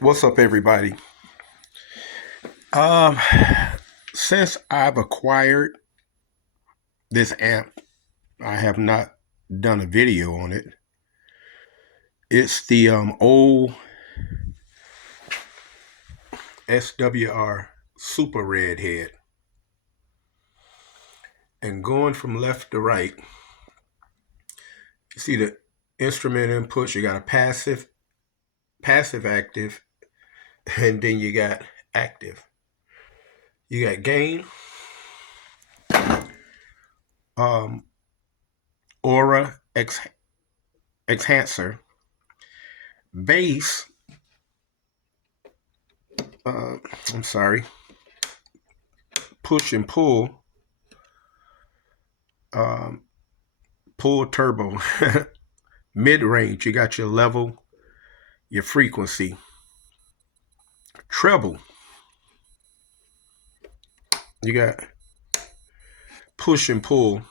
What's up, everybody? Um, since I've acquired this amp, I have not done a video on it. It's the old Swr-Super Redhead, and going from left to right, you see the instrument inputs. You got a passive, active, and then you got active. You got gain, um, aura, enhancer, bass. Uh, I'm sorry, push and pull, um, pull turbo, mid range. You got your level, your frequency, treble. You got push and pull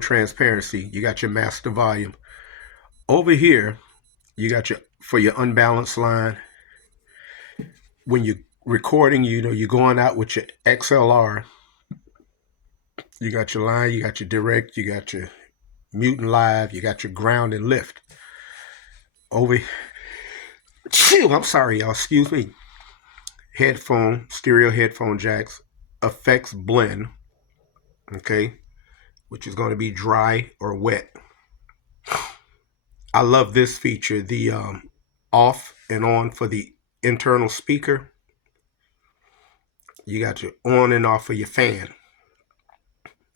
transparency. You got your master volume. Over here, you got your for your unbalanced line. When you're recording, you're going out with your XLR. You got your line, you got your direct, you got your mute and live, you got your ground and lift. Over, I'm sorry, y'all. Excuse me. Stereo headphone jacks, effects blend. Okay, which is going to be dry or wet. I love this feature, the off and on for the internal speaker. You got your on and off for your fan.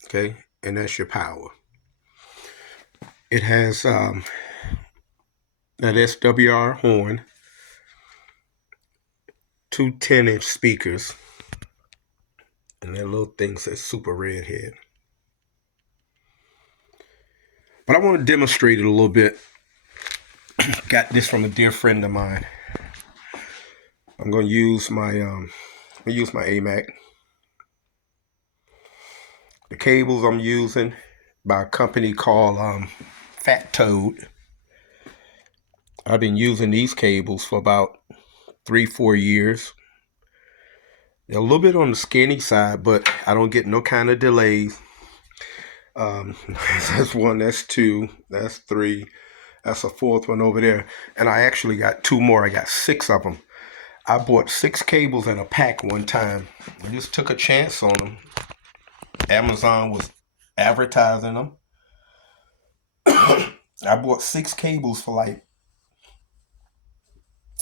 Okay, and that's your power. It has that SWR horn, two 10-inch speakers, and that little thing says Super Redhead. But I want to demonstrate it a little bit. Got this from a dear friend of mine. I'm going to use my AMAC. The cables I'm using by a company called Fat Toad. I've been using these cables for about 3-4 years. They're a little bit on the skinny side, but I don't get no kind of delays. That's one, that's two, that's three, that's a fourth one over there. And I actually got two more. I got 6 of them. I bought 6 cables in a pack one time. I just took a chance on them. Amazon was advertising them. I bought 6 cables for like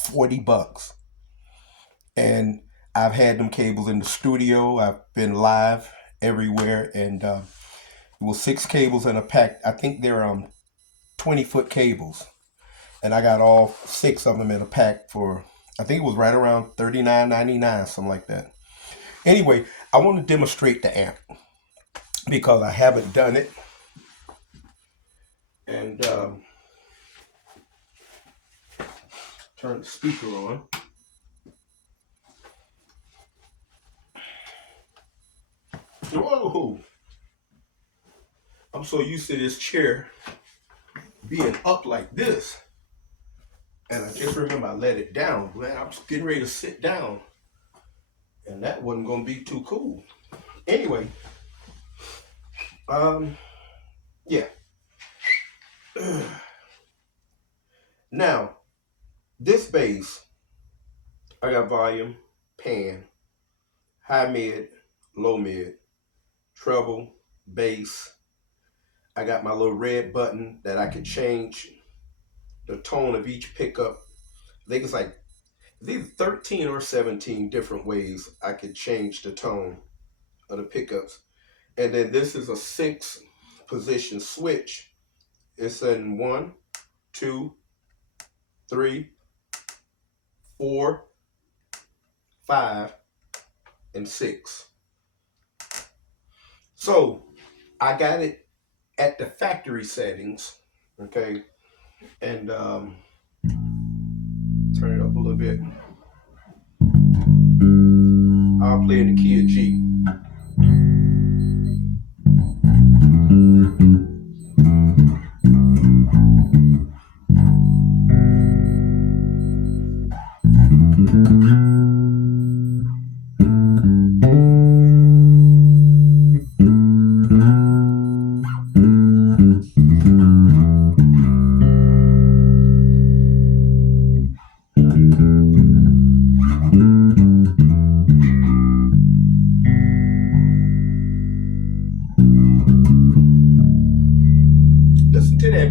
$40. And I've had them cables in the studio. I've been live everywhere. And it was 6 cables in a pack. I think they're 20-foot cables. And I got all 6 of them in a pack for, I think it was right around $39.99, something like that. Anyway, I want to demonstrate the amp because I haven't done it. And turn the speaker on. Whoa! I'm so used to this chair being up like this. And I just remember I let it down. Man, I was getting ready to sit down. And that wasn't going to be too cool. Anyway, yeah. Now, this bass, I got volume, pan, high mid, low mid, treble, bass. I got my little red button that I can change the tone of each pickup. I think it's like either 13 or 17 different ways I could change the tone of the pickups. And then this is a 6 position switch. It's in 1, 2, 3, 4, 5, and 6. So I got it at the factory settings, okay, and turn it up a little bit. I'll play in the key of G.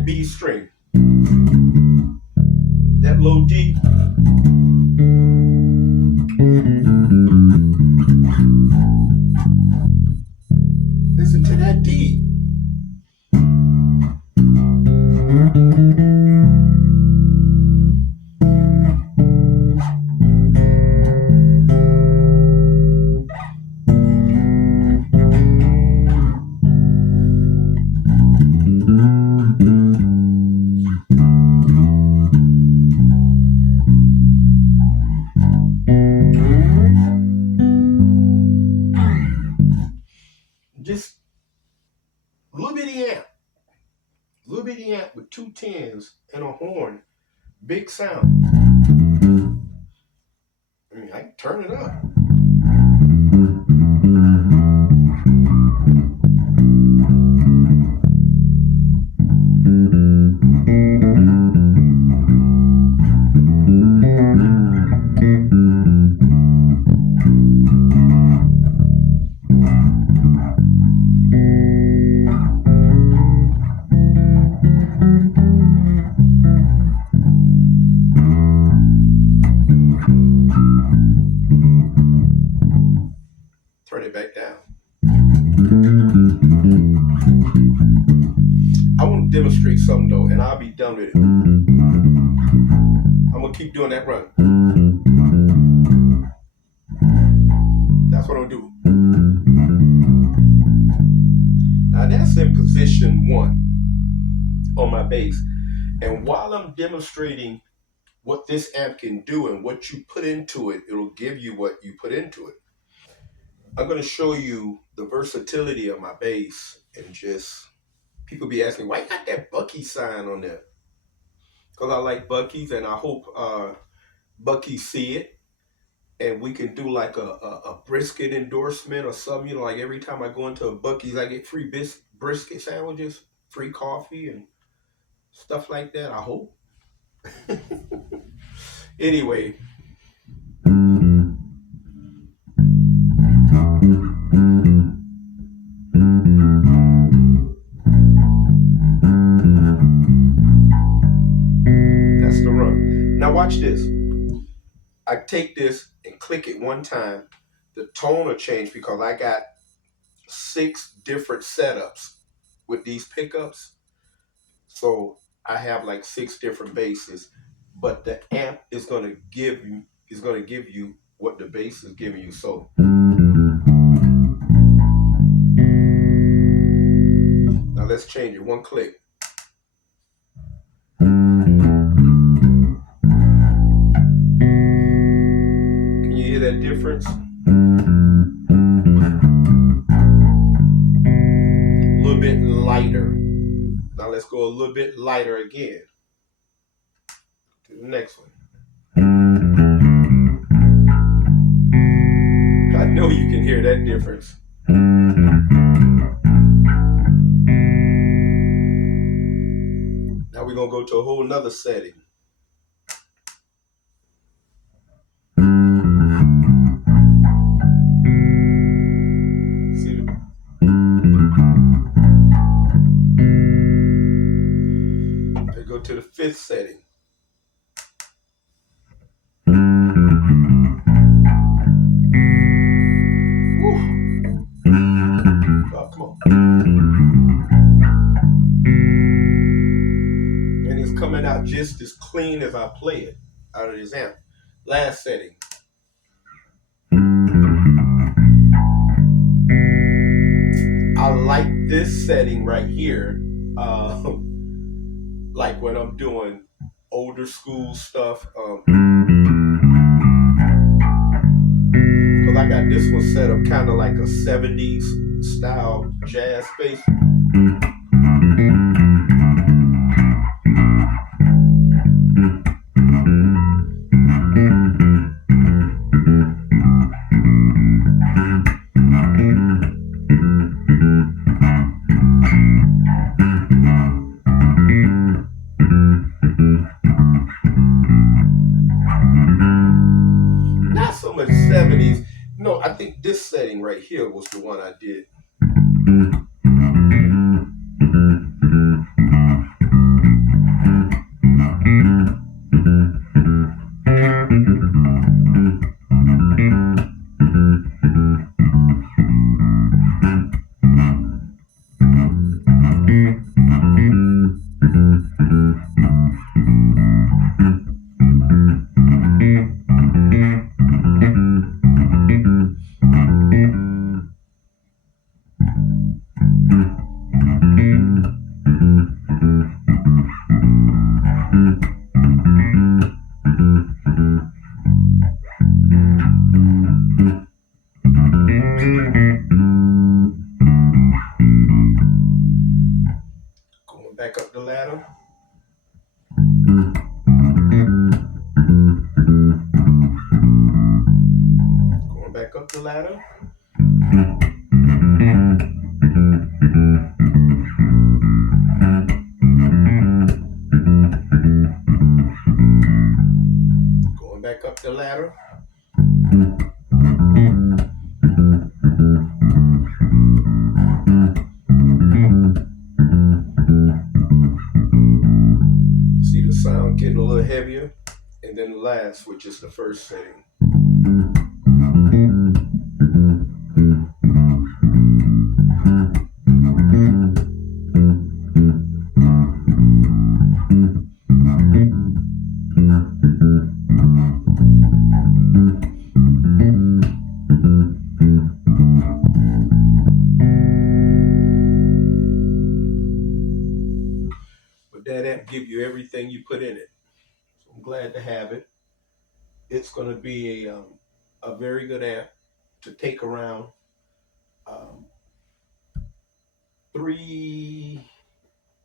that B string, that low D. Listen to that D. Just little bitty amp with two tens and a horn, big sound. I mean, I can turn it up. Turn it back down. I want to demonstrate something though, and I'll be done with it. I'm gonna keep doing that run. That's what I'm gonna do. Now that's in position 1 on my bass. And while I'm demonstrating what this amp can do and what you put into it, it'll give you what you put into it. I'm going to show you the versatility of my bass, and just people be asking, why you got that Bucky sign on there? Because I like Bucky's, and I hope Bucky see it, and we can do like a brisket endorsement or something. You know, like every time I go into a Bucky's, I get free brisket sandwiches, free coffee, and stuff like that. I hope. Anyway. That's the run. Now watch this. I take this and click it one time. The tone will change because I got 6 different setups with these pickups. So I have like 6 different basses, but the amp is going to give you what the bass is giving you. So now let's change it. One click. Can you hear that difference? A little bit lighter. Now let's go a little bit lighter again. To the next one. I know you can hear that difference. Now we're going to go to a whole nother setting. See, I go to the 5th setting. Oh, come on. And it's coming out just as clean as I play it out of this amp. Last setting. I like this setting right here. Like when I'm doing older school stuff. Because I got this one set up kind of like a 70s style jazz bass. Not so much 70s. No, I think this setting right here was the one I did. back up the ladder. See the sound getting a little heavier. And then the last, which is the first setting. But that amp give you everything you put in it. So I'm glad to have it. It's going to be a very good amp to take around. Um,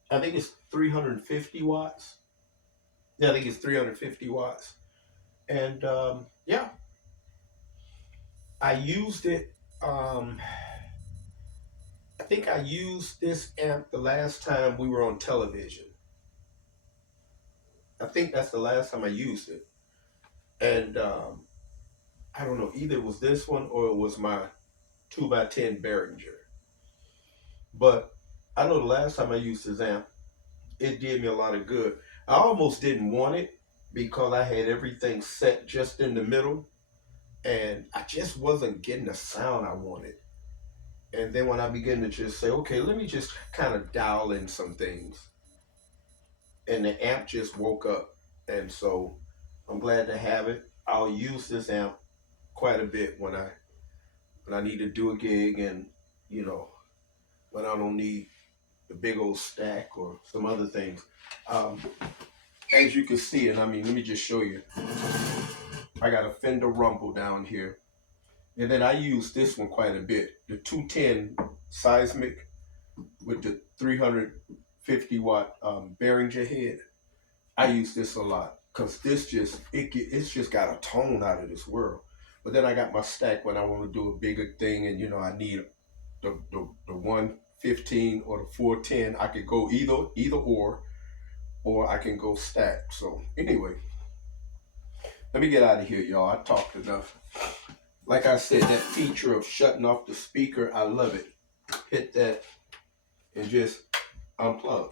I think it's 350 watts. Yeah, I think it's 350 watts. And yeah, I used it. I think I used this amp the last time we were on television. I think that's the last time I used it. And I don't know, either it was this one or it was my 2x10 Behringer. But I know the last time I used this amp, it did me a lot of good. I almost didn't want it because I had everything set just in the middle and I just wasn't getting the sound I wanted. And then when I began to just say, okay, let me just kind of dial in some things, and the amp just woke up. And so I'm glad to have it. I'll use this amp quite a bit when I need to do a gig, and you know, when I don't need the big old stack or some other things. Um, as you can see, and I mean, let me just show you. I got a Fender Rumble down here. And then I use this one quite a bit. The 210 seismic with the 350 watt Behringer head. I use this a lot because this it's just got a tone out of this world. But then I got my stack when I want to do a bigger thing, and you know I need the 115 or the 410. I could go either or I can go stack. So anyway, let me get out of here, y'all. I talked enough. Like I said, that feature of shutting off the speaker, I love it. Hit that and just unplug.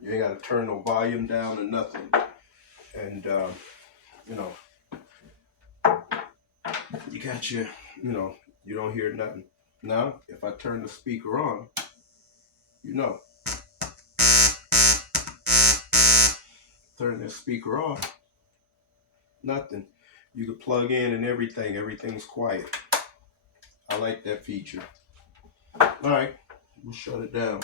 You ain't got to turn no volume down or nothing. And, you know, you got your, you don't hear nothing. Now, if I turn the speaker on, turn the speaker off, nothing. You can plug in and everything. Everything's quiet. I like that feature. All right, we'll shut it down.